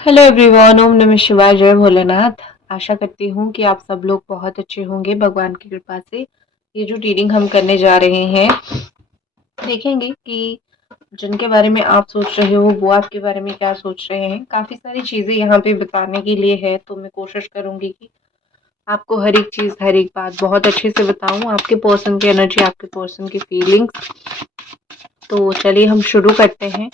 Hello everyone, ओम नमः शिवाय, जय भोलेनाथ। आशा करती हूँ कि आप सब लोग बहुत अच्छे होंगे भगवान की कृपा से। ये जो रीडिंग हम करने जा रहे हैं, देखेंगे कि जिनके बारे में आप सोच रहे हो वो आपके बारे में क्या सोच रहे हैं। काफ़ी सारी चीज़ें यहाँ पे बताने के लिए है, तो मैं कोशिश करूँगी कि आपको हर एक चीज़, हर एक बात बहुत अच्छे से बताऊँ। आपके पर्सन की एनर्जी, आपके पर्सन की फीलिंग्स। तो चलिए हम शुरू करते हैं।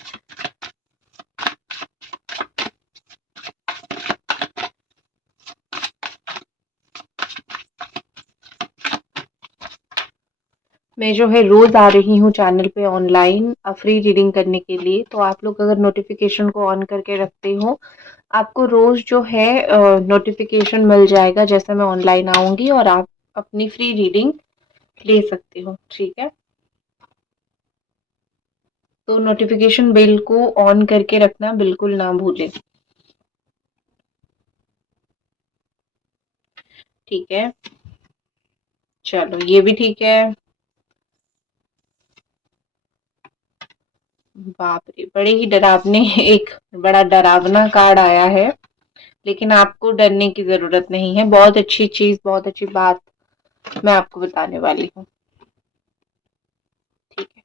मैं जो है रोज़ आ रही हूँ चैनल पे ऑनलाइन फ्री रीडिंग करने के लिए। तो आप लोग अगर नोटिफिकेशन को ऑन करके रखते हो, आपको रोज़ जो है नोटिफिकेशन मिल जाएगा जैसे मैं ऑनलाइन आऊँगी, और आप अपनी फ्री रीडिंग ले सकते हो। ठीक है, तो नोटिफिकेशन बेल को ऑन करके रखना बिल्कुल ना भूलें। ठीक है, चलो ये भी ठीक है। बाप रे, बड़े ही डरावने एक बड़ा डरावना कार्ड आया है, लेकिन आपको डरने की ज़रूरत नहीं है। बहुत अच्छी चीज़, बहुत अच्छी बात मैं आपको बताने वाली हूँ। ठीक है,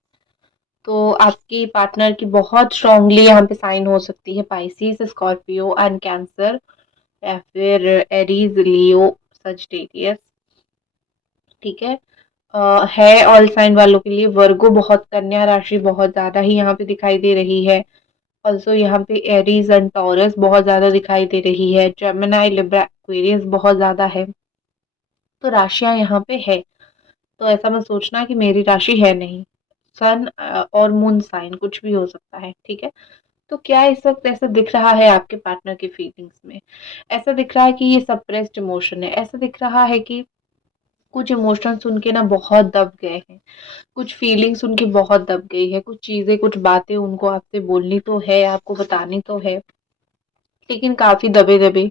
तो आपकी पार्टनर की बहुत स्ट्रांगली यहाँ पे साइन हो सकती है पाइसिस, स्कॉर्पियो एंड कैंसर, या फिर एरीज, लियो, सजिटेरियस। ठीक है, है ऑल साइन वालों के लिए वर्गो बहुत, कन्या राशि बहुत ज़्यादा ही यहाँ पे दिखाई दे रही है। ऑल्सो यहाँ पे एरीज एंड टॉरस बहुत ज़्यादा दिखाई दे रही है। जेमिनी, लिब्रा, एक्वेरियस बहुत ज़्यादा है। तो राशियाँ यहाँ पे है। तो ऐसा मत सोचना कि मेरी राशि है नहीं। सन और मून साइन कुछ भी हो सकता है। ठीक है, तो क्या इस वक्त ऐसा दिख रहा है आपके पार्टनर की फीलिंग्स में? ऐसा दिख रहा है कि ये सप्रेस्ड इमोशन है। ऐसा दिख रहा है कि कुछ इमोशंस उनके ना बहुत दब गए हैं, कुछ फीलिंग्स उनकी बहुत दब गई है, कुछ चीजें, कुछ बातें उनको आपसे बोलनी तो है, आपको बतानी तो है, लेकिन काफी दबे दबे,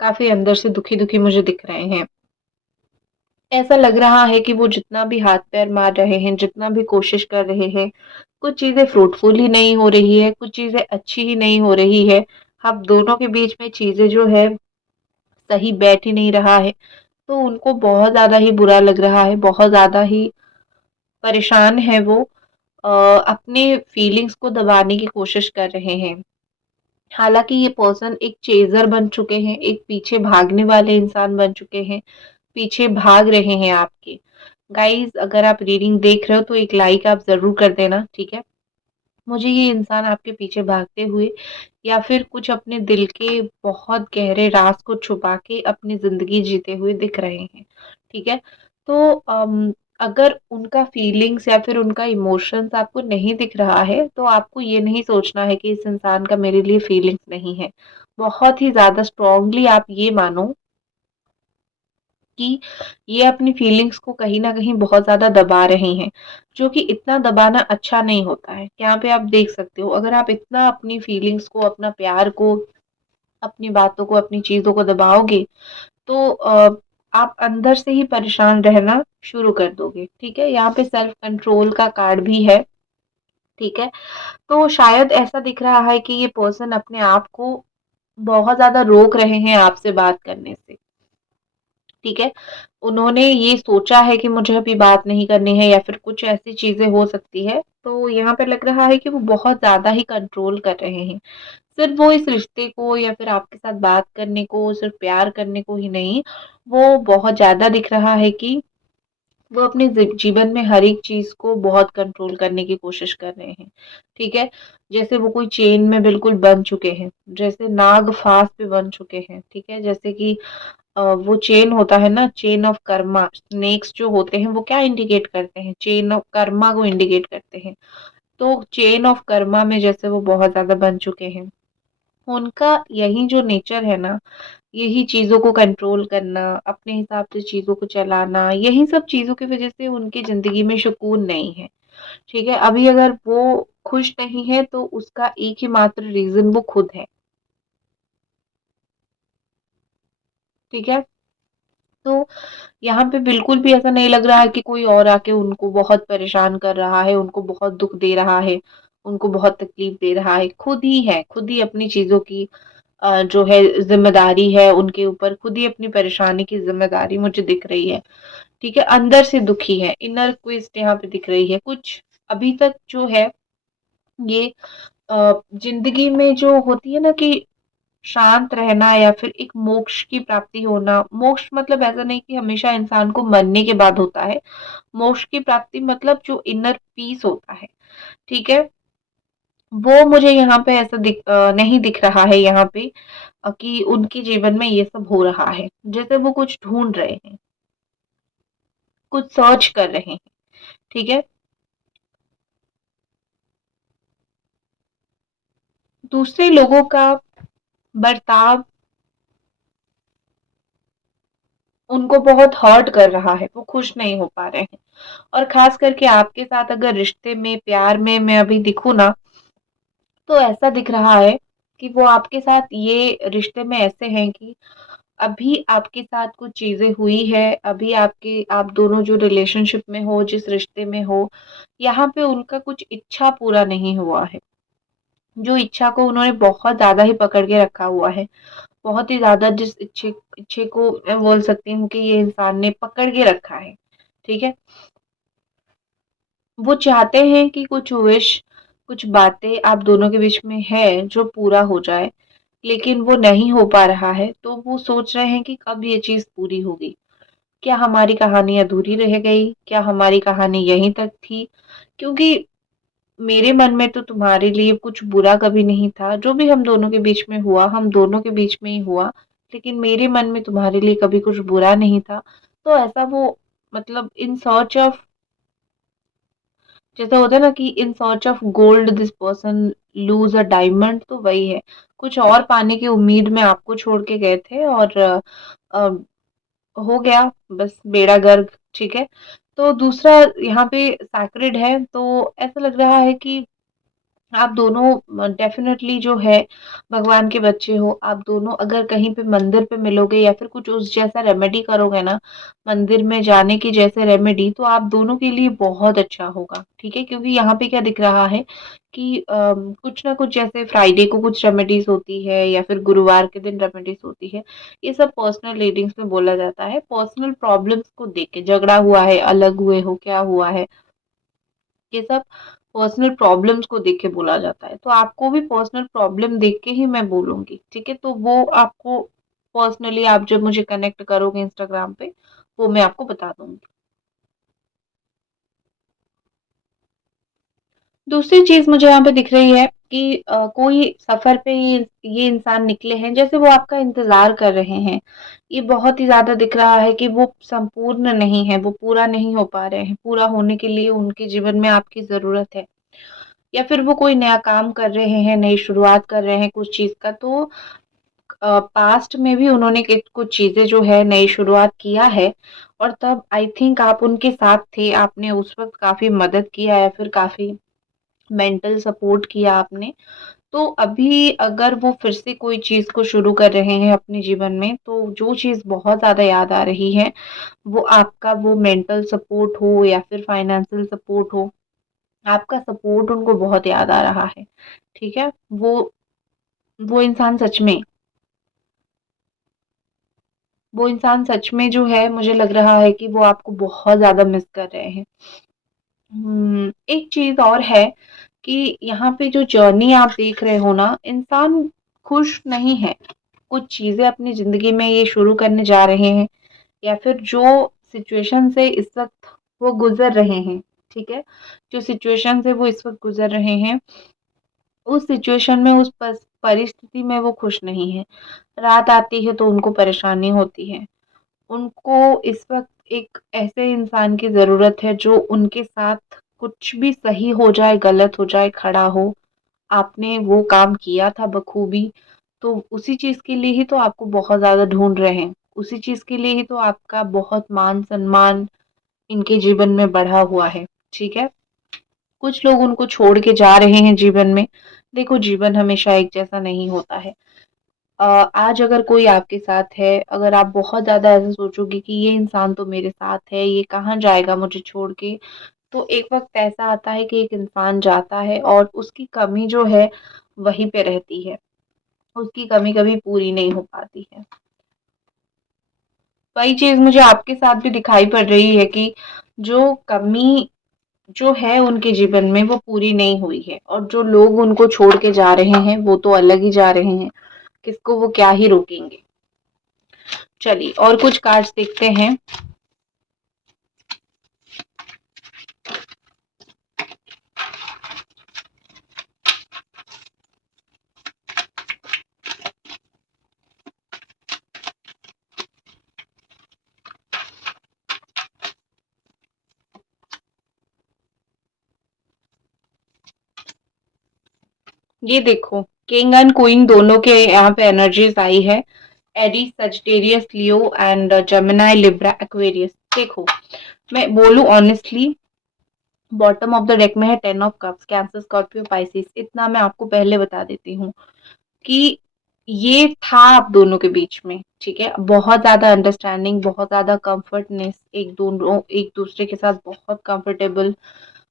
काफी अंदर से दुखी दुखी मुझे दिख रहे हैं। ऐसा लग रहा है कि वो जितना भी हाथ पैर मार रहे हैं, जितना भी कोशिश कर रहे हैं, कुछ चीजें फ्रूटफुल ही नहीं हो रही है, कुछ चीजें अच्छी ही नहीं हो रही है। अब दोनों के बीच में चीजें जो है सही बैठ ही नहीं रहा है। तो उनको बहुत ज्यादा ही बुरा लग रहा है, बहुत ज्यादा ही परेशान है वो। अपने फीलिंग्स को दबाने की कोशिश कर रहे हैं। हालांकि ये पर्सन एक चेजर बन चुके हैं, एक पीछे भागने वाले इंसान बन चुके हैं, पीछे भाग रहे हैं आपके। गाइस, अगर आप रीडिंग देख रहे हो तो एक लाइक आप ज़रूर कर देना। ठीक है, मुझे ये इंसान आपके पीछे भागते हुए या फिर कुछ अपने दिल के बहुत गहरे राज को छुपा के अपनी ज़िंदगी जीते हुए दिख रहे हैं। ठीक है, तो अगर उनका फीलिंग्स या फिर उनका इमोशंस आपको नहीं दिख रहा है, तो आपको ये नहीं सोचना है कि इस इंसान का मेरे लिए फीलिंग्स नहीं है। बहुत ही ज़्यादा स्ट्रांगली आप ये मानो कि ये अपनी फीलिंग्स को कहीं न कहीं बहुत ज़्यादा दबा रहे हैं, जो कि इतना दबाना अच्छा नहीं होता है। यहाँ पे आप देख सकते हो, अगर आप इतना अपनी फीलिंग्स को, अपना प्यार को, अपनी बातों को, अपनी चीज़ों को दबाओगे, तो आप अंदर से ही परेशान रहना शुरू कर दोगे। ठीक है, यहाँ पे सेल्फ कंट्रोल का कार्ड भी है। ठीक है, तो शायद ऐसा दिख रहा है कि ये पर्सन अपने आप को बहुत ज़्यादा रोक रहे हैं आपसे बात करने से। ठीक है, उन्होंने ये सोचा है कि मुझे अभी बात नहीं करनी है, या फिर कुछ ऐसी चीज़ें हो सकती है। तो यहाँ पे लग रहा है कि वो बहुत ज़्यादा ही कंट्रोल कर रहे हैं। सिर्फ़ वो इस रिश्ते को या फिर आपके साथ बात करने को, सिर्फ़ प्यार करने को ही नहीं, वो बहुत ज़्यादा दिख रहा है कि वो अपने जीवन में हर एक चीज को बहुत कंट्रोल करने की कोशिश कर रहे हैं। ठीक है, जैसे वो कोई चेन में बिल्कुल बन चुके हैं, जैसे नाग फांस पे बन चुके हैं। ठीक है, जैसे कि वो चेन होता है ना, चेन ऑफ कर्मा, स्नेक्स जो होते हैं वो क्या इंडिकेट करते हैं? चेन ऑफ कर्मा को इंडिकेट करते हैं। तो चेन ऑफ कर्मा में जैसे वो बहुत ज्यादा बन चुके हैं, उनका यही जो नेचर है ना, यही चीज़ों को कंट्रोल करना, अपने हिसाब से चीज़ों को चलाना, यही सब चीज़ों की वज़ह से उनकी ज़िंदगी में सुकून नहीं है। ठीक है? अभी अगर वो खुश नहीं है तो उसका एक ही मात्र रीज़न वो खुद है। ठीक है? तो यहाँ पे बिल्कुल भी ऐसा नहीं लग रहा है कि कोई और आके उनको बहुत परेशान कर रहा है, उनको बहुत दुःख दे रहा है, उनको बहुत तकलीफ़ दे रहा है। खुद ही है, खुद ही अपनी चीज़ों की जो है ज़िम्मेदारी है उनके ऊपर, खुद ही अपनी परेशानी की ज़िम्मेदारी मुझे दिख रही है, ठीक है? अंदर से दुखी है, इनर क्विस्ट यहाँ पे दिख रही है। कुछ अभी तक जो है ये ज़िंदगी में जो होती है ना कि शांत रहना या फिर एक मोक्ष की प्राप्ति होना, मोक्ष मतलब ऐसा नहीं कि हमेशा इंसान को मरने के बाद होता है। मोक्ष की प्राप्ति मतलब जो इनर पीस होता है, ठीक है? वो मुझे यहाँ पे ऐसा नहीं दिख रहा है यहाँ पे कि उनके जीवन में ये सब हो रहा है। जैसे वो कुछ ढूँढ रहे हैं, कुछ सर्च कर रहे हैं, ठीक है? दूसरे लोगों का बर्ताव उनको बहुत हर्ट कर रहा है, वो खुश नहीं हो पा रहे हैं। और ख़ास करके आपके साथ अगर रिश्ते में, प्यार में मैं अभी दिखूँ ना, तो ऐसा दिख रहा है कि वो आपके साथ ये रिश्ते में ऐसे हैं कि अभी आपके साथ कुछ चीज़ें हुई है, अभी आप दोनों जो रिलेशनशिप में हो, जिस रिश्ते में हो, यहाँ पे उनका कुछ इच्छा पूरा नहीं हुआ है। जो इच्छा को उन्होंने बहुत ज़्यादा ही पकड़ के रखा हुआ है, बहुत ही ज़्यादा जिस इच्छे इच्छे को मैं बोल सकती हूँ कि ये इंसान ने पकड़ के रखा है, ठीक है? वो चाहते हैं कि कुछ विश, कुछ बातें आप दोनों के बीच में है जो पूरा हो जाए, लेकिन वो नहीं हो पा रहा है, तो वो सोच रहे हैं कि कब ये चीज़ पूरी होगी? क्या हमारी कहानी अधूरी रह गई? क्या हमारी कहानी यहीं तक थी? क्योंकि मेरे मन में तो तुम्हारे लिए कुछ बुरा कभी नहीं था, जो भी हम दोनों के बीच में हुआ, हम दोनों के बीच में ही हुआ, लेकिन मेरे मन में तुम्हारे लिए कभी कुछ बुरा नहीं था। तो ऐसा वो मतलब इन सर्च ऑफ जैसा होता है ना कि in search of gold this person lose a diamond, तो वही है। कुछ और पाने की उम्मीद में आपको छोड़ के गए थे और अ, हो गया बस बेड़ा गर्क, ठीक है? तो दूसरा यहाँ पे सैक्रेड है, तो ऐसा लग रहा है कि आप दोनों डेफ़िनेटली जो है भगवान के बच्चे हो, आप दोनों अगर कहीं पे मंदिर पे मिलोगे या फिर कुछ उस जैसा रेमेडी करोगे ना, मंदिर में जाने की जैसे रेमेडी, तो आप दोनों के लिए बहुत अच्छा होगा, ठीक है? क्योंकि यहाँ पे क्या दिख रहा है कि कुछ ना कुछ जैसे फ्राइडे को कुछ रेमेडीज़ होती है या फिर गुरुवार के दिन रेमेडीज़ होती है, ये सब पर्सनल रीडिंग्स में बोला जाता है। पर्सनल प्रॉब्लम्स को देख के झगड़ा हुआ है, अलग हुए हो, क्या हुआ है, ये सब पर्सनल प्रॉब्लम्स को देख के बोला जाता है। तो आपको भी पर्सनल प्रॉब्लम देख के ही मैं बोलूँगी, ठीक है? तो वो आपको पर्सनली आप जब मुझे कनेक्ट करोगे इंस्टाग्राम पे, वो मैं आपको बता दूँगी। दूसरी चीज़ मुझे यहाँ पे दिख रही है कि कोई सफ़र पे ये इंसान निकले हैं, जैसे वो आपका इंतज़ार कर रहे हैं। ये बहुत ही ज़्यादा दिख रहा है कि वो संपूर्ण नहीं है, वो पूरा नहीं हो पा रहे हैं। पूरा होने के लिए उनके जीवन में आपकी ज़रूरत है। या फिर वो कोई नया काम कर रहे हैं, नई शुरुआत कर रहे हैं कुछ चीज़ का, तो पास्ट में भी उन्होंने कि कुछ चीज़ें जो है नई शुरुआत किया है और तब आई थिंक आप उनके साथ थे, आपने उस वक़्त काफ़ी मदद किया या फिर काफ़ी मेंटल सपोर्ट किया आपने। तो अभी अगर वो फिर से कोई चीज़ को शुरू कर रहे हैं अपने जीवन में, तो जो चीज़ बहुत ज़्यादा याद आ रही है, वो आपका वो मेंटल सपोर्ट हो या फिर फाइनेंशियल सपोर्ट हो, आपका सपोर्ट उनको बहुत याद आ रहा है, ठीक है? वो इंसान सच में वो इंसान सच में जो है मुझे लग रहा है कि वो आपको बहुत ज़्यादा मिस कर रहे हैं। एक चीज़ और है कि यहाँ पे जो जर्नी आप देख रहे हो ना, इंसान खुश नहीं है। कुछ चीज़ें अपनी ज़िंदगी में ये शुरू करने जा रहे हैं या फिर जो सिचुएशन से इस वक़्त वो गुज़र रहे हैं, ठीक है? जो सिचुएशन से वो इस वक़्त गुज़र रहे हैं, उस सिचुएशन में उस परिस्थिति में वो खुश नहीं है। रात आती है तो उनको परेशानी होती है। उनको इस वक़्त एक ऐसे इंसान की ज़रूरत है जो उनके साथ कुछ भी सही हो जाए, गलत हो जाए, खड़ा हो। आपने वो काम किया था बखूबी, तो उसी चीज़ के लिए ही तो आपको बहुत ज़्यादा ढूँढ रहे हैं। उसी चीज़ के लिए ही तो आपका बहुत मान-सम्मान इनके जीवन में बढ़ा हुआ है, ठीक है? कुछ लोग उनको छोड़ के जा रहे हैं जीवन में। देखो जीवन हमेशा एक जैसा नहीं होता है। आज अगर कोई आपके साथ है, अगर आप बहुत ज़्यादा ऐसा सोचोगे कि ये इंसान तो मेरे साथ है, ये कहाँ जाएगा मुझे छोड़ के, तो एक वक़्त ऐसा आता है कि एक इंसान जाता है और उसकी कमी जो है वहीं पे रहती है। उसकी कमी कभी पूरी नहीं हो पाती है। वही चीज मुझे आपके साथ भी दिखाई पड़ रही है कि जो कमी जो है उनके जीवन में वो पूरी नहीं हुई है, और जो लोग उनको छोड़ के जा रहे हैं वो तो अलग ही जा रहे हैं, किसको वो क्या ही रोकेंगे। चलिए और कुछ कार्ड्स देखते हैं। ये देखो, किंग एंड क्वीन दोनों के यहाँ पे एनर्जीज आई है। Aries, Sagittarius, Leo and Gemini, Libra, Aquarius. देखो, मैं बोलूं honestly, bottom of the deck में है 10 of cups, cancer, Scorpio, Pisces. इतना मैं आपको पहले बता देती हूँ कि ये था आप दोनों के बीच में, ठीक है, बहुत ज्यादा अंडरस्टैंडिंग, बहुत ज्यादा कंफर्टनेस, एक दूसरे के साथ बहुत कंफर्टेबल,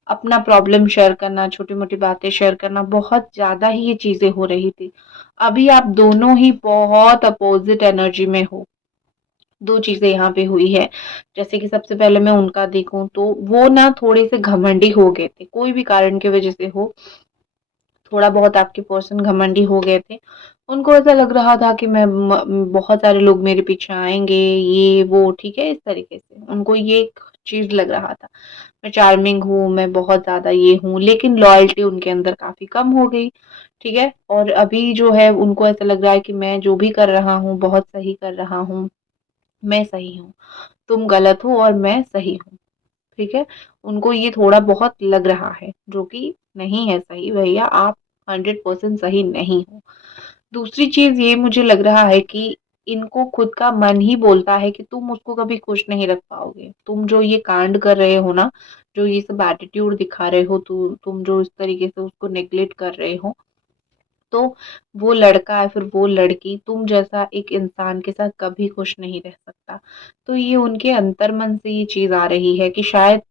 अपना प्रॉब्लम शेयर करना, छोटी मोटी बातें शेयर करना, बहुत ज्यादा ही ये चीजें हो रही थी। अभी आप दोनों ही बहुत अपोजिट एनर्जी में हो। दो चीजें यहाँ पे हुई है। जैसे कि सबसे पहले मैं उनका देखूं तो वो ना थोड़े से घमंडी हो गए थे, कोई भी कारण की वजह से हो, थोड़ा बहुत आपके पर्सन घमंडी हो गए थे। उनको ऐसा लग रहा था कि बहुत सारे लोग मेरे पीछे आएंगे, ये वो, ठीक है, इस तरीके से उनको ये एक चीज लग रहा था। मैं चार्मिंग हूँ, मैं बहुत ज्यादा ये हूँ, लेकिन लॉयल्टी उनके अंदर काफी कम हो गई। ठीक है, और अभी जो है उनको ऐसा लग रहा है कि मैं जो भी कर रहा हूँ बहुत सही कर रहा हूँ, मैं सही हूँ, तुम गलत हो और मैं सही हूँ। ठीक है, उनको ये थोड़ा बहुत लग रहा है, जो कि नहीं है सही भैया, आप 100% सही नहीं हो। दूसरी चीज ये मुझे लग रहा है कि इनको खुद का मन ही बोलता है कि तुम उसको कभी खुश नहीं रख पाओगे। तुम जो ये कांड कर रहे हो ना, जो ये सब एटीट्यूड दिखा रहे हो, तुम जो इस तरीके से उसको नेग्लेक्ट कर रहे हो, तो वो लड़का है फिर वो लड़की तुम जैसा एक इंसान के साथ कभी खुश नहीं रह सकता। तो ये उनके अंतर्मन से ये चीज आ रही है कि शायद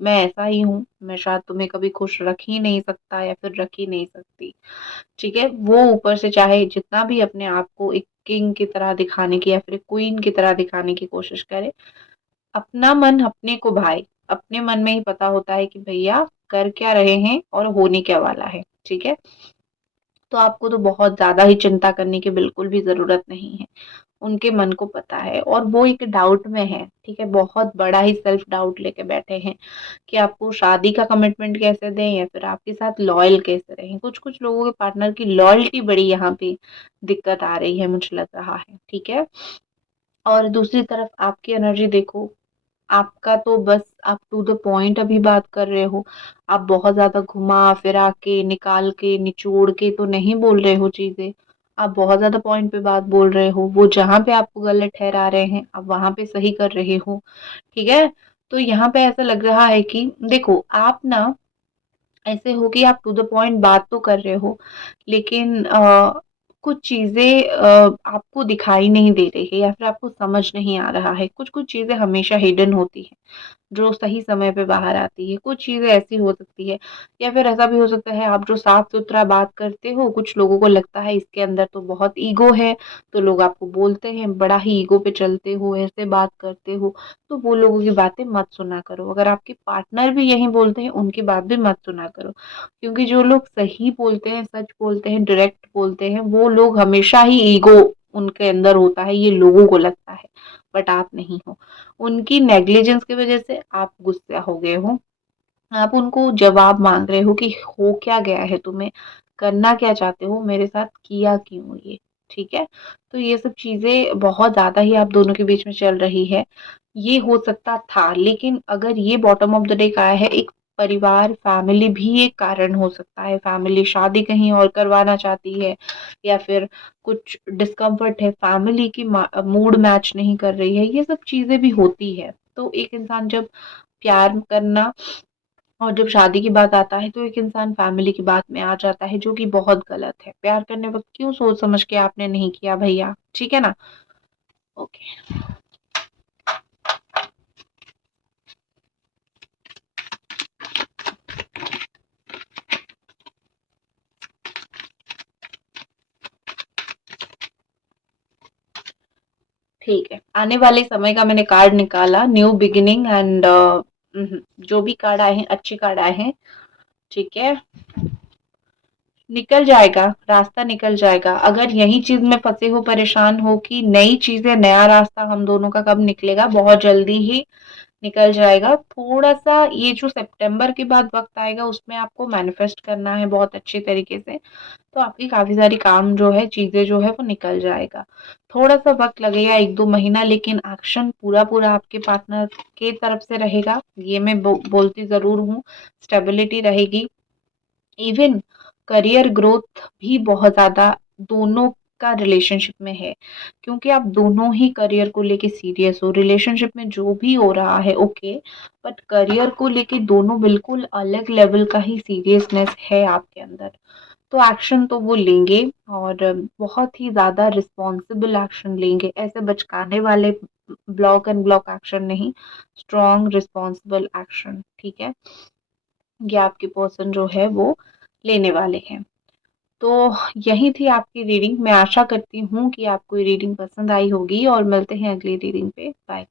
मैं ऐसा ही हूँ, मैं शायद तुम्हें कभी खुश रख ही नहीं सकता या फिर रख ही नहीं सकती। ठीक है, वो ऊपर से चाहे जितना भी अपने आप को एक किंग की तरह दिखाने की या फिर क्वीन की तरह दिखाने की कोशिश करे, अपना मन अपने को भाई, अपने मन में ही पता होता है कि भैया कर क्या रहे हैं और होने क्या वाला है। ठीक है, तो आपको तो बहुत ज्यादा ही चिंता करने की बिल्कुल भी जरूरत नहीं है। उनके मन को पता है और वो एक डाउट में है। ठीक है, बहुत बड़ा ही सेल्फ डाउट लेके बैठे हैं कि आपको शादी का कमिटमेंट कैसे दें या फिर आपके साथ लॉयल कैसे रहें। कुछ कुछ लोगों के पार्टनर की लॉयल्टी बड़ी यहाँ पे दिक्कत आ रही है, मुझे लग रहा है। ठीक है, और दूसरी तरफ आपकी एनर्जी देखो, आपका तो बस आप टू द पॉइंट अभी बात कर रहे हो। आप बहुत ज्यादा घुमा फिरा के, निकाल के, निचोड़ के तो नहीं बोल रहे हो चीजें। आप बहुत ज्यादा पॉइंट पे बात बोल रहे हो, वो जहां पे आपको गलत ठहरा रहे हैं आप वहां पे सही कर रहे हो। ठीक है, तो यहाँ पे ऐसा लग रहा है कि देखो, आप ना ऐसे हो कि आप टू द पॉइंट बात तो कर रहे हो, लेकिन कुछ चीजें आपको दिखाई नहीं दे रही है या फिर आपको समझ नहीं आ रहा है। कुछ कुछ चीजें हमेशा हिडन होती है जो सही समय पे बाहर आती है। कुछ चीजें ऐसी हो सकती है, या फिर ऐसा भी हो सकता है आप जो साफ सुथरा बात करते हो, कुछ लोगों को लगता है इसके अंदर तो बहुत ईगो है, तो लोग आपको बोलते हैं बड़ा ही ईगो पे चलते हो, ऐसे बात करते हो। तो वो लोगों की बातें मत सुना करो। अगर आपके पार्टनर भी यही बोलते हैं उनकी बात भी मत सुना करो, क्योंकि जो लोग सही बोलते हैं, सच बोलते हैं, डायरेक्ट बोलते हैं, वो लोग हमेशा ही ईगो उनके अंदर होता है, ये लोगों को लगता है, बट आप नहीं हो। उनकी नेग्लिजेंस की वजह से आप गुस्सा हो गए हो। आप उनको जवाब मांग रहे हो कि हो क्या गया है तुम्हें, करना क्या चाहते हो, मेरे साथ किया क्यों ये। ठीक है, तो ये सब चीजें बहुत ज्यादा ही आप दोनों के बीच में चल रही है। ये हो सकता था, लेकिन अगर ये बॉटम ऑफ द डे का है, एक परिवार, फैमिली भी एक कारण हो सकता है। फैमिली शादी कहीं और करवाना चाहती है, या फिर कुछ डिस्कम्फर्ट है, फैमिली की मूड मैच नहीं कर रही है, ये सब चीजें भी होती है। तो एक इंसान जब प्यार करना और जब शादी की बात आता है तो एक इंसान फैमिली की बात में आ जाता है, जो कि बहुत गलत है। प्यार करने वक्त क्यों सोच समझ के आपने नहीं किया भैया, ठीक है ना। ओके। ठीक है, आने वाले समय का मैंने कार्ड निकाला, न्यू बिगिनिंग एंड जो भी कार्ड आए हैं अच्छे कार्ड आए हैं। ठीक है, निकल जाएगा, रास्ता निकल जाएगा। अगर यही चीज में फंसे हो, परेशान हो कि नई चीजें, नया रास्ता हम दोनों का कब निकलेगा, बहुत जल्दी ही निकल जाएगा। थोड़ा सा ये जो सितंबर के बाद वक्त आएगा उसमें आपको मैनिफेस्ट करना है बहुत अच्छे तरीके से, तो आपकी काफी सारी काम जो है, चीजें जो है वो निकल जाएगा। थोड़ा सा वक्त लगेगा, 1-2 महीना, लेकिन एक्शन पूरा पूरा आपके पार्टनर के तरफ से रहेगा, ये मैं बोलती जरूर हूँ। स्टेबिलिटी रहेगी, इवन करियर ग्रोथ भी बहुत ज़्यादा दोनों का रिलेशनशिप में है, क्योंकि आप दोनों ही करियर को लेके सीरियस हो। रिलेशनशिप में जो भी हो रहा है ओके, बट करियर को लेके दोनों बिल्कुल अलग लेवल का ही सीरियसनेस है आपके अंदर। तो एक्शन तो वो लेंगे, और बहुत ही ज़्यादा रिस्पॉन्सिबल एक्शन लेंगे, ऐसे बचकाने वाले ब्लॉक एंड ब्लॉक एक्शन नहीं, स्ट्रॉन्ग रिस्पॉन्सिबल एक्शन। ठीक है, ये आपके पर्सन जो है वो लेने वाले हैं। तो यही थी आपकी रीडिंग। मैं आशा करती हूँ कि आपको ये रीडिंग पसंद आई होगी, और मिलते हैं अगली रीडिंग पे। बाय।